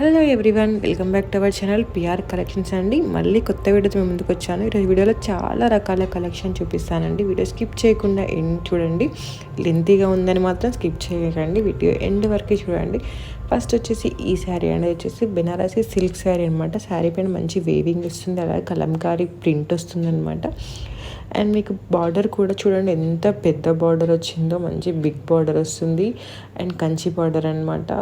Hello everyone, welcome back to our channel PR collections అండి. మళ్ళీ కొత్త వీడియోతో మేము ముందుకు వచ్చాను. ఈరోజు వీడియోలో చాలా రకాల కలెక్షన్ చూపిస్తానండి. వీడియో స్కిప్ చేయకుండా ఎండ్ చూడండి. లెంతీగా ఉందని మాత్రం స్కిప్ చేయకండి, వీడియో ఎండ్ వరకు చూడండి. ఫస్ట్ వచ్చేసి ఈ శారీ అండి, వచ్చేసి బెనారసీ సిల్క్ శారీ అనమాట. శారీ పైన మంచి వేవింగ్ వస్తుంది, అలాగే కలంకారీ ప్రింట్ వస్తుంది అనమాట. అండ్ మీకు బార్డర్ కూడా చూడండి ఎంత పెద్ద బార్డర్ వచ్చిందో, మంచి బిగ్ బార్డర్ వస్తుంది అండ్ కంచి బార్డర్ అనమాట.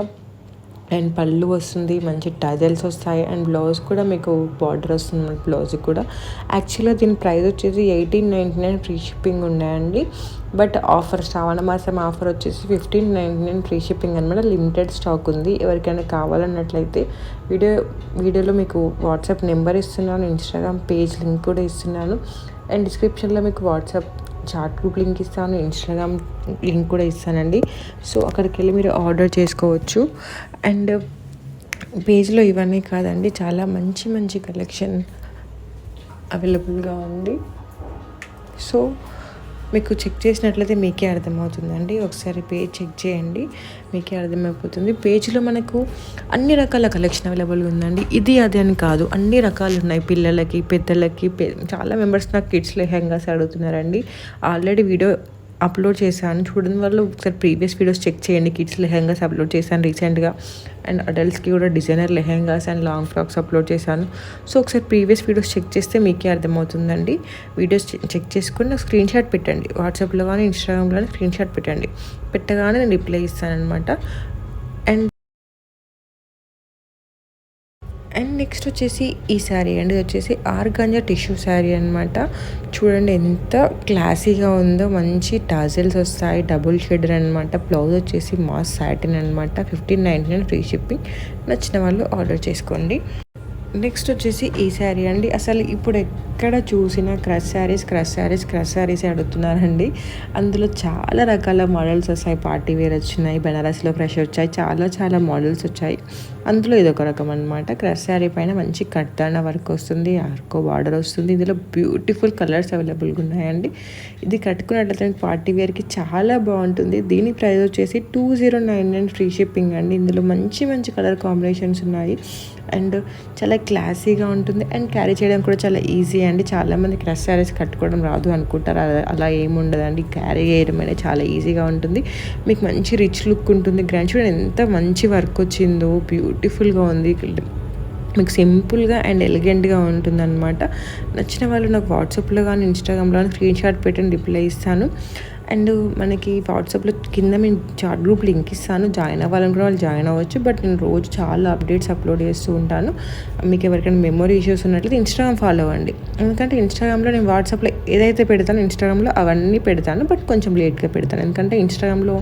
అండ్ పళ్ళు వస్తుంది, మంచి టజల్స్ వస్తాయి. అండ్ బ్లౌజ్ కూడా మీకు బార్డర్ వస్తుంది బ్లౌజ్ కూడా. యాక్చువల్గా దీని ప్రైస్ వచ్చేసి 1899 ఫ్రీ షిప్పింగ్ ఉన్నాయండి. బట్ ఆఫర్ శ్రావణ మాసం ఆఫర్ వచ్చేసి 1599 ఫ్రీ షిప్పింగ్ అనమాట. లిమిటెడ్ స్టాక్ ఉంది. ఎవరికైనా కావాలన్నట్లయితే వీడియోలో మీకు వాట్సాప్ నెంబర్ ఇస్తున్నాను, ఇన్స్టాగ్రామ్ పేజ్ లింక్ కూడా ఇస్తున్నాను. అండ్ డిస్క్రిప్షన్లో మీకు వాట్సాప్ చాట్ గ్రూప్ లింక్ ఇస్తాను, ఇన్స్టాగ్రామ్ లింక్ కూడా ఇస్తానండి. సో అక్కడికి వెళ్ళి మీరు ఆర్డర్ చేసుకోవచ్చు. అండ్ పేజ్లో ఇవన్నీ కాదండి, చాలా మంచి మంచి కలెక్షన్ అవైలబుల్గా ఉంది. సో మీకు చెక్ చేసినట్లయితే మీకే అర్థమవుతుందండి. ఒకసారి పేజ్ చెక్ చేయండి, మీకే అర్థమైపోతుంది. పేజ్లో మనకు అన్ని రకాల కలెక్షన్ అవైలబుల్గా ఉందండి. ఇది అది అని కాదు, అన్ని రకాలు ఉన్నాయి. పిల్లలకి, పెద్దలకి. చాలా మెంబర్స్ నాకు కిడ్స్ లెహంగాస్ అడుగుతున్నారండి. ఆల్రెడీ వీడియో అప్లోడ్ చేశాను, చూడని వాళ్ళు ఒకసారి ప్రీవియస్ వీడియోస్ చెక్ చేయండి. కిడ్స్ లెహంగాస్ అప్లోడ్ చేశాను రీసెంట్గా. అండ్ అడల్ట్స్కి కూడా designer lehengas and long frocks upload చేశాను. సో ఒకసారి ప్రీవియస్ వీడియోస్ చెక్ చేస్తే మీకే అర్థమవుతుందండి. వీడియోస్ చెక్ చేసుకుని నాకు స్క్రీన్ షాట్ పెట్టండి, వాట్సాప్లో కానీ ఇన్స్టాగ్రామ్లో కానీ స్క్రీన్ షాట్ పెట్టండి. పెట్టగానే నేను రిప్లై ఇస్తాను అనమాట. అండ్ నెక్స్ట్ వచ్చేసి ఈ శారీ అండి, ఇది వచ్చేసి ఆర్గాంజా టిష్యూ శారీ అనమాట. చూడండి ఎంత క్లాసీగా ఉందో, మంచి టాజిల్స్ వస్తాయి, డబుల్ షేడర్ అనమాట. బ్లౌజ్ వచ్చేసి మాస్ సాటిన్ అనమాట. 1599 ఫ్రీ షిప్పింగ్. నచ్చిన వాళ్ళు ఆర్డర్ చేసుకోండి. నెక్స్ట్ వచ్చేసి ఈ శారీ అండి. అసలు ఇప్పుడు ఎక్కడ చూసినా క్రష్ శారీస్ అడుగుతున్నారండి. అందులో చాలా రకాల మోడల్స్ వస్తాయి. పార్టీ వేర్ వచ్చినాయి, బెనారస్లో క్రష్ వచ్చాయి, చాలా మోడల్స్ వచ్చాయి. అందులో ఇదొక రకం అనమాట. క్రష్ శారీ పైన మంచి కట్టాన వర్క్ వస్తుంది, ఆర్కో బార్డర్ వస్తుంది. ఇందులో బ్యూటిఫుల్ కలర్స్ అవైలబుల్గా ఉన్నాయండి. ఇది కట్టుకున్నట్లయితే పార్టీ వేర్కి చాలా బాగుంటుంది. దీని ప్రైస్ వచ్చేసి 2099 ఫ్రీ షిప్పింగ్ అండి. ఇందులో మంచి కలర్ కాంబినేషన్స్ ఉన్నాయి. అండ్ చాలా క్లాసీగా ఉంటుంది. అండ్ క్యారీ చేయడం కూడా చాలా ఈజీ అండి. చాలామంది క్రష్ శారీస్ కట్టుకోవడం రాదు అనుకుంటారు, అలా ఏముండదండి. క్యారీ చేయడం అనేది చాలా ఈజీగా ఉంటుంది. మీకు మంచి రిచ్ లుక్ ఉంటుంది. గ్రాండ్ చూడండి ఎంత మంచి వర్క్ వచ్చిందో, బ్యూటిఫుల్గా ఉంది. మీకు సింపుల్గా అండ్ ఎలిగెంట్గా ఉంటుందన్నమాట. నచ్చిన వాళ్ళు నాకు వాట్సాప్లో కానీ ఇన్స్టాగ్రామ్లో కానీ స్క్రీన్ షాట్ పెట్టండి, రిప్లై ఇస్తాను. అండ్ మనకి వాట్సాప్లో కింద మేము చాట్ గ్రూప్ లింక్ ఇస్తాను, జాయిన్ అవ్వాలనుకున్న వాళ్ళు జాయిన్ అవ్వచ్చు. బట్ నేను రోజు చాలా అప్డేట్స్ అప్లోడ్ చేస్తూ ఉంటాను. మీకు ఎవరికైనా మెమరీ ఇష్యూస్ ఉన్నట్లయితే ఇన్స్టాగ్రామ్ ఫాలో అవ్వండి. ఎందుకంటే ఇన్స్టాగ్రామ్లో నేను వాట్సాప్లో ఏదైతే పెడతానో ఇన్స్టాగ్రామ్లో అవన్నీ పెడతాను, బట్ కొంచెం లేట్గా పెడతాను. ఎందుకంటే ఇన్స్టాగ్రామ్లో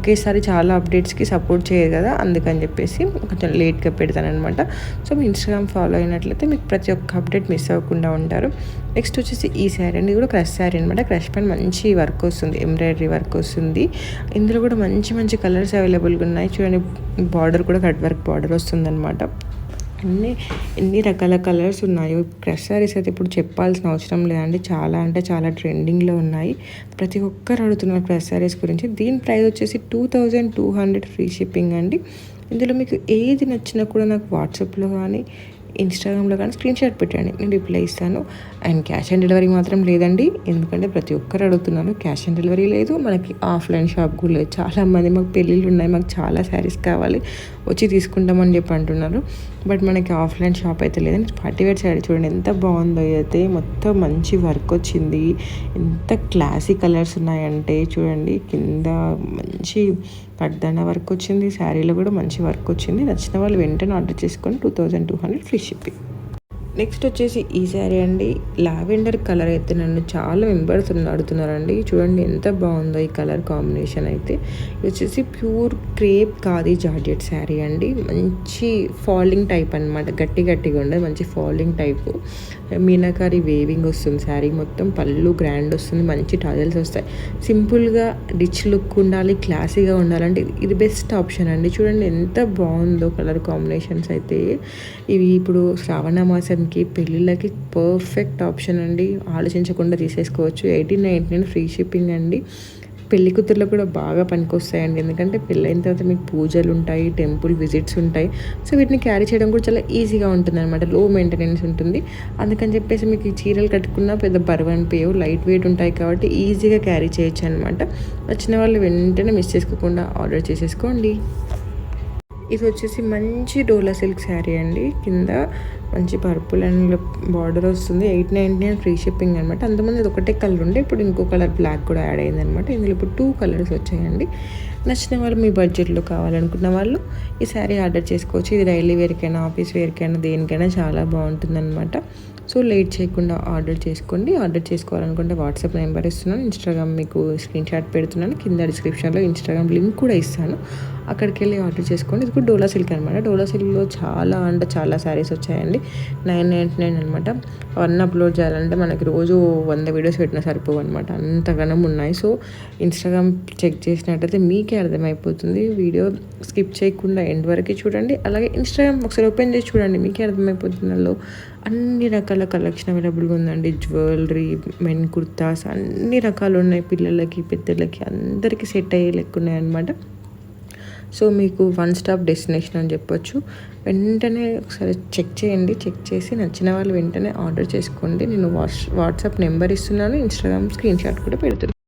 ఒకేసారి చాలా అప్డేట్స్కి సపోర్ట్ చేయదు కదా, అందుకని చెప్పేసి కొంచెం లేట్గా పెడతాను అనమాట. సో మీ ఇన్స్టాగ్రామ్ ఫాలో అయినట్లయితే మీకు ప్రతి ఒక్క అప్డేట్ మిస్ అవ్వకుండా ఉంటారు. నెక్స్ట్ వచ్చేసి ఈ శారీ అండి, ఇది కూడా క్రష్ శారీ అనమాట. క్రష్ పైన మంచి వర్క్ వస్తుంది, ఎంబ్రాయిడరీ వర్క్ వస్తుంది. ఇందులో కూడా మంచి కలర్స్ అవైలబుల్గా ఉన్నాయి. చూడండి, బార్డర్ కూడా కట్ వర్క్ బార్డర్ వస్తుంది అనమాట. ఎన్ని రకాల కలర్స్ ఉన్నాయో. క్రష్ శారీస్ అయితే ఇప్పుడు చెప్పాల్సిన అవసరం లేదండి, చాలా అంటే చాలా ట్రెండింగ్లో ఉన్నాయి. ప్రతి ఒక్కరు అడుగుతున్నారు క్రష్ శారీస్ గురించి. దీని ప్రైస్ వచ్చేసి 2200 ఫ్రీ షిప్పింగ్ అండి. ఇందులో మీకు ఏది నచ్చినా కూడా నాకు వాట్సాప్లో కానీ ఇన్స్టాగ్రామ్లో కానీ స్క్రీన్ షాట్ పెట్టండి, నేను రిప్లై ఇస్తాను. అండ్ క్యాష్ ఆన్ డెలివరీ మాత్రం లేదండి, ఎందుకంటే ప్రతి ఒక్కరు అడుగుతున్నారు. క్యాష్ ఆన్ డెలివరీ లేదు, మనకి ఆఫ్లైన్ షాప్ కూడా లేదు. చాలామంది మాకు పెళ్ళిళ్ళు ఉన్నాయి, మాకు చాలా శారీస్ కావాలి, వచ్చి తీసుకుంటామని చెప్పి అంటున్నారు. బట్ మనకి ఆఫ్లైన్ షాప్ అయితే లేదండి. పార్టీ వేర్ శారీ చూడండి ఎంత బాగుందో. అయితే మొత్తం మంచి వర్క్ వచ్చింది, ఎంత క్లాసీ కలర్స్ ఉన్నాయంటే చూడండి. కింద మంచి పడ్డాన వర్క్ వచ్చింది, శారీలో కూడా మంచి వర్క్ వచ్చింది. నచ్చిన వాళ్ళు వెంటనే ఆర్డర్ చేసుకొని 2200 ఫ్రీ షిప్పింగ్. నెక్స్ట్ వచ్చేసి ఈ శారీ అండి, లావెండర్ కలర్ అయితే నన్ను చాలా మెంబర్స్ అడుగుతున్నారండి. చూడండి ఎంత బాగుందో ఈ కలర్ కాంబినేషన్ అయితే. ఇది వచ్చేసి pure crepe khadi georgette sari అండి. మంచి ఫాలింగ్ టైప్ అనమాట, గట్టిగా ఉండదు, మంచి ఫాలింగ్ టైపు. మీనాకారి వేవింగ్ వస్తుంది శారీ మొత్తం. పళ్ళు గ్రాండ్ వస్తుంది, మంచి టజల్స్ వస్తాయి. సింపుల్గా రిచ్ లుక్ ఉండాలి, క్లాసీగా ఉండాలంటే ఇది బెస్ట్ ఆప్షన్ అండి. చూడండి ఎంత బాగుందో కలర్ కాంబినేషన్స్ అయితే. ఇవి ఇప్పుడు శ్రావణ మాసంకి, పెళ్ళిళ్ళకి పర్ఫెక్ట్ ఆప్షన్ అండి. ఆలోచించకుండా తీసేసుకోవచ్చు. 1899 ఫ్రీ షిప్పింగ్ అండి. పెళ్లి కూతుర్లకు కూడా బాగా పనికొస్తాయండి. ఎందుకంటే పెళ్ళైన తర్వాత మీకు పూజలు ఉంటాయి, టెంపుల్ విజిట్స్ ఉంటాయి. సో వీటిని క్యారీ చేయడం కూడా చాలా ఈజీగా ఉంటుందనమాట. లో మెయింటెనెన్స్ ఉంటుంది. అందుకని చెప్పేసి మీకు ఈ చీరలు కట్టుకున్నా పెద్ద బరువు అనిపించవు, లైట్ వెయిట్ ఉంటాయి కాబట్టి ఈజీగా క్యారీ చేయొచ్చు అనమాట. నచ్చిన వాళ్ళు వెంటనే మిస్ చేసుకోకుండా ఆర్డర్ చేసేసుకోండి. ఇది వచ్చేసి మంచి డోలా సిల్క్ శారీ అండి. కింద మంచి పర్పుల్ అండ్ బార్డర్ వస్తుంది. 899 ఫ్రీ షిప్పింగ్ అనమాట. అంతమంది ఇది ఒకటే కలర్ ఉండే, ఇప్పుడు ఇంకో కలర్ బ్లాక్ కూడా యాడ్ అయింది అనమాట. ఇందులో ఇప్పుడు 2 కలర్స్ వచ్చాయండి. నచ్చిన వాళ్ళు మీ బడ్జెట్లో కావాలనుకున్న వాళ్ళు ఈ శారీ ఆర్డర్ చేసుకోవచ్చు. ఇది డైలీ వేర్కైనా, ఆఫీస్ వేర్కైనా, దేనికైనా చాలా బాగుంటుందన్నమాట. సో లేట్ చేయకుండా ఆర్డర్ చేసుకోండి. ఆర్డర్ చేసుకోవాలనుకుంటే వాట్సాప్ నెంబర్ ఇస్తున్నాను, ఇన్స్టాగ్రామ్ మీకు స్క్రీన్ షాట్ పెడుతున్నాను, కింద డిస్క్రిప్షన్లో ఇన్స్టాగ్రామ్ లింక్ కూడా ఇస్తాను. అక్కడికి వెళ్ళి ఆర్డర్ చేసుకోండి. ఇది కూడా డోలా సిల్క్ అనమాట. డోలా సిల్క్లో చాలా అంటే చాలా శారీస్ వచ్చాయండి. 999 అనమాట. అవన్నీ అప్లోడ్ చేయాలంటే మనకి రోజు 100 వీడియోస్ పెట్టినా సరిపోవు అనమాట, అంతగానం ఉన్నాయి. సో ఇన్స్టాగ్రామ్ చెక్ చేసినట్టయితే మీకే అర్థమైపోతుంది. వీడియో స్కిప్ చేయకుండా ఎండ్ వరకు చూడండి. అలాగే ఇన్స్టాగ్రామ్ ఒకసారి ఓపెన్ చేసి చూడండి, మీకే అర్థమైపోతుంది. అందులో అన్ని రకాల కలెక్షన్ అవైలబుల్గా ఉందండి. జ్యువెలరీ, మెన్ కుర్తాస్ అన్ని రకాలు ఉన్నాయి. పిల్లలకి, పెద్దలకి అందరికీ సెట్ అయ్యే లెక్క ఉన్నాయన్నమాట. సో మీకు వన్ స్టాప్ డెస్టినేషన్ అని చెప్పొచ్చు. వెంటనే ఒకసారి చెక్ చేయండి. చెక్ చేసి నచ్చిన వాళ్ళు వెంటనే ఆర్డర్ చేసుకోండి. నేను వాట్సాప్ నెంబర్ ఇస్తున్నాను, ఇన్స్టాగ్రామ్ స్క్రీన్ షాట్ కూడా పెడుతున్నాను.